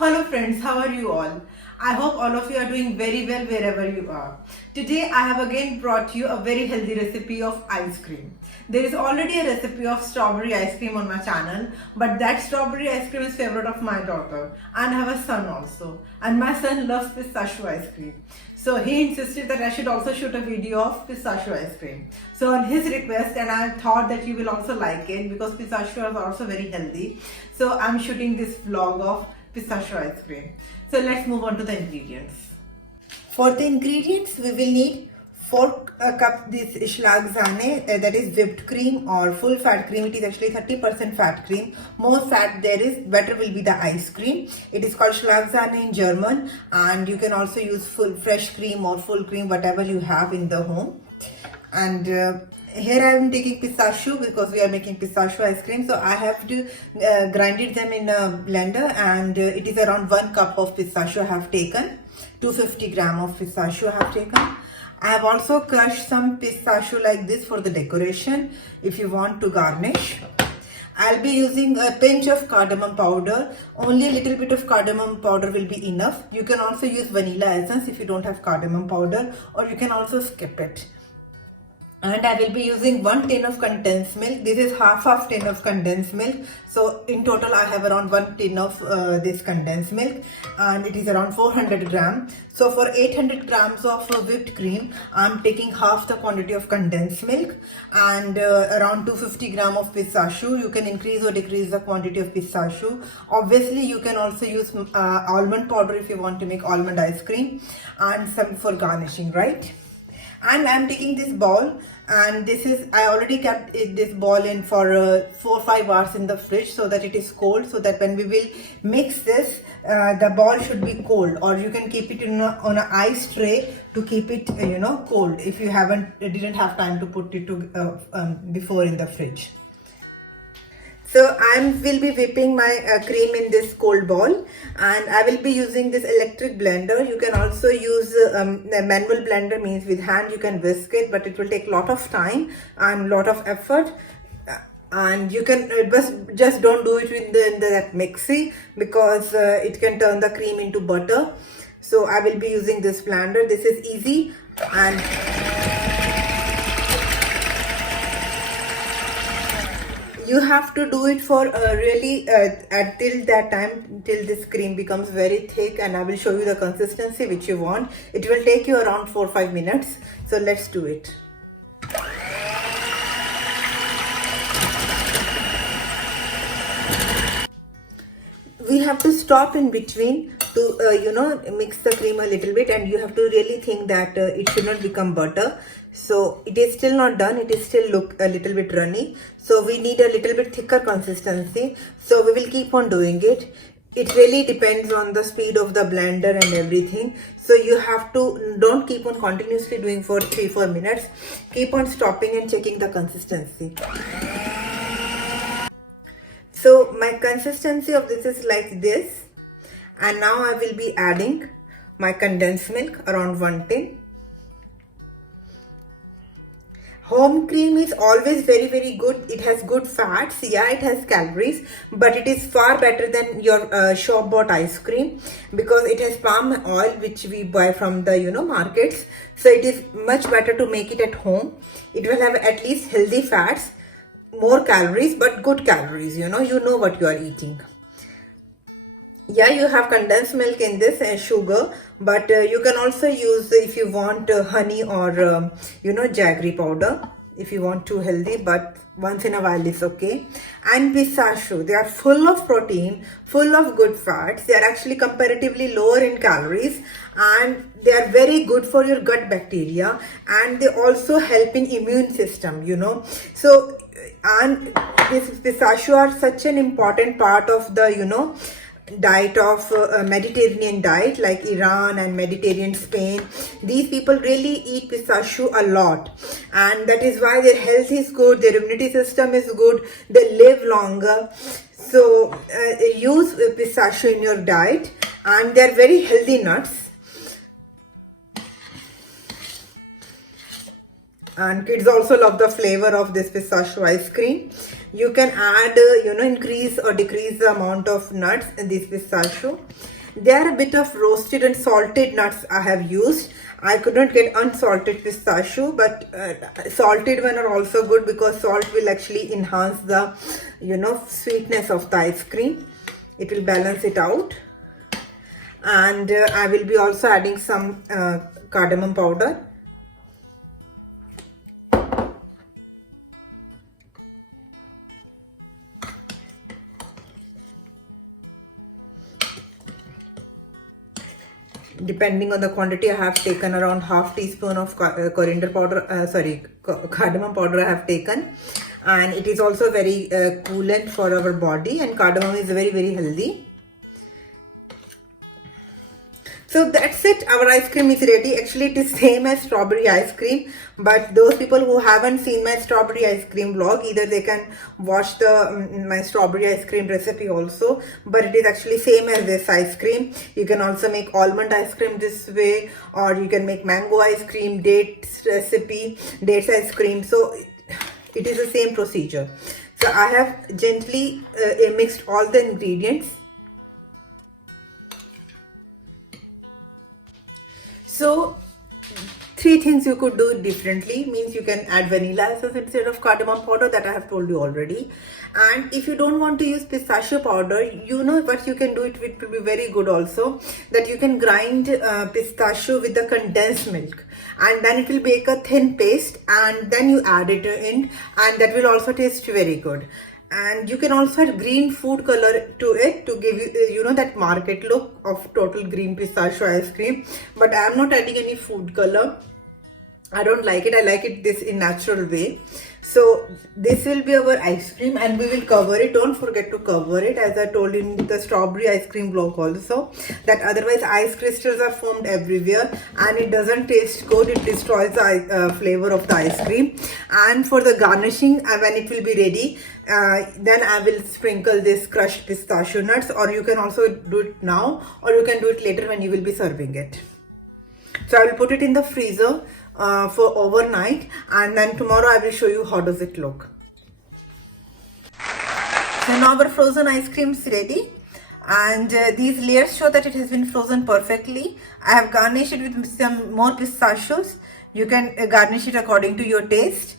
Hello friends, how are you all? I hope all of you are doing very well wherever you are. Today I have again brought you a very healthy recipe of ice cream. There is already a recipe of strawberry ice cream on my channel, but that strawberry ice cream is favorite of my daughter, and I have a son also, and my son loves pistachio ice cream. So he insisted that I should also shoot a video of pistachio ice cream. So on his request, and I thought that you will also like it because pistachio is also very healthy. So I'm shooting this vlog of pistachio ice cream. So let's move on to the ingredients. For the ingredients, we will need 4 cups this schlagsahne, that is whipped cream or full fat cream. It is actually 30% fat cream. More fat there is, better will be the ice cream. It is called schlagsahne in German, and you can also use full fresh cream or full cream, whatever you have in the home. And here I am taking pistachio because we are making pistachio ice cream. So I have to grind it them in a blender, and it is around 1 cup of pistachio I have taken. 250 gram of pistachio I have taken. I have also crushed some pistachio like this for the decoration if you want to garnish. I'll be using a pinch of cardamom powder. Only a little bit of cardamom powder will be enough. You can also use vanilla essence if you don't have cardamom powder, or you can also skip it. And I will be using 1 tin of condensed milk. This is half tin of condensed milk. So in total I have around 1 tin of this condensed milk, and it is around 400 grams. So for 800 grams of whipped cream, I am taking half the quantity of condensed milk, and around 250 grams of pistachio. You can increase or decrease the quantity of pistachio. Obviously you can also use almond powder if you want to make almond ice cream, and some for garnishing, right? And I'm taking this ball, and this is, I already kept this ball in for 4-5 hours in the fridge so that it is cold, so that when we will mix this, the ball should be cold, or you can keep it on an ice tray to keep it cold if you didn't have time to put it to before in the fridge. So I will be whipping my cream in this cold ball, and I will be using this electric blender. You can also use a manual blender, means with hand you can whisk it, but it will take a lot of time and lot of effort. And you can just don't do it in that mixie, because it can turn the cream into butter. So I will be using this blender. This is easy, and you have to do it for really until that time, till this cream becomes very thick, and I will show you the consistency which you want. It will take you around 4-5 minutes. So let's do it. We have to stop in between to mix the cream a little bit, and you have to really think that it should not become butter. So it is still not done, it is still look a little bit runny, so we need a little bit thicker consistency. So we will keep on doing it. It really depends on the speed of the blender and everything. So you have to don't keep on continuously doing for 3-4 minutes. Keep on stopping and checking the consistency. So my consistency of this is like this, and now I will be adding my condensed milk, around 1 tin. Home cream is always very good. It has good fats. Yeah, it has calories, but it is far better than your shop bought ice cream, because it has palm oil which we buy from the markets. So it is much better to make it at home. It will have at least healthy fats, more calories, but good calories. You know what you are eating. Yeah, you have condensed milk in this and sugar, but you can also use, if you want, honey or jaggery powder if you want, too healthy, but once in a while is okay. And pistachio, they are full of protein, full of good fats. They are actually comparatively lower in calories, and they are very good for your gut bacteria, and they also help in immune system. So, and this pistachio are such an important part of the diet of Mediterranean diet, like Iran and Mediterranean Spain. These people really eat pistachio a lot, and that is why their health is good, their immunity system is good, they live longer. So use pistachio in your diet, and they are very healthy nuts. and kids also love the flavor of this pistachio ice cream. You can add, increase or decrease the amount of nuts in this pistachio. They are a bit of roasted and salted nuts I have used. I could not get unsalted pistachio, but salted one are also good because salt will actually enhance the, sweetness of the ice cream. It will balance it out. And I will be also adding some cardamom powder. Depending on the quantity, I have taken around half teaspoon of coriander powder, cardamom powder I have taken. And it is also very coolant for our body, and cardamom is very, very healthy. So that's it, our ice cream is ready. Actually, it is same as strawberry ice cream, but those people who haven't seen my strawberry ice cream vlog, either they can watch my strawberry ice cream recipe also, but it is actually same as this ice cream. You can also make almond ice cream this way, or you can make mango ice cream, dates ice cream. So it is the same procedure. So I have gently mixed all the ingredients. So 3 things you could do differently, means you can add vanilla essence instead of cardamom powder, that I have told you already. And if you don't want to use pistachio powder, you know what you can do, it will be very good also, that you can grind pistachio with the condensed milk, and then it will make a thin paste, and then you add it in, and that will also taste very good. And you can also add green food color to it to give you, that market look of total green pistachio ice cream. But I am not adding any food color. I don't like it. I like it this in natural way. So this will be our ice cream, and we will cover it. Don't forget to cover it, as I told in the strawberry ice cream vlog also, that otherwise ice crystals are formed everywhere and it doesn't taste good. It destroys the flavor of the ice cream. And for the garnishing, when it will be ready, then I will sprinkle this crushed pistachio nuts, or you can also do it now, or you can do it later when you will be serving it. So I will put it in the freezer for overnight, and then tomorrow I will show you how does it look. So now our frozen ice cream is ready, and these layers show that it has been frozen perfectly. I have garnished it with some more pistachios. You can garnish it according to your taste.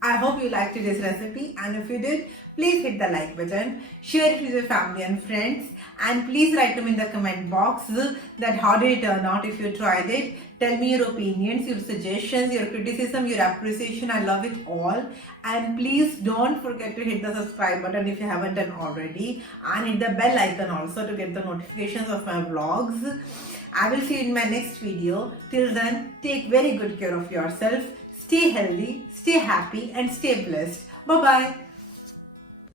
I hope you liked today's recipe, and if you did, please hit the like button, share it with your family and friends, and please write them in the comment box that how did it turn out if you tried it. Tell me your opinions, your suggestions, your criticism, your appreciation. I love it all. And please don't forget to hit the subscribe button if you haven't done already, and hit the bell icon also to get the notifications of my vlogs. I will see you in my next video. Till then, take very good care of yourself. Stay healthy, stay happy, and stay blessed. Bye-bye.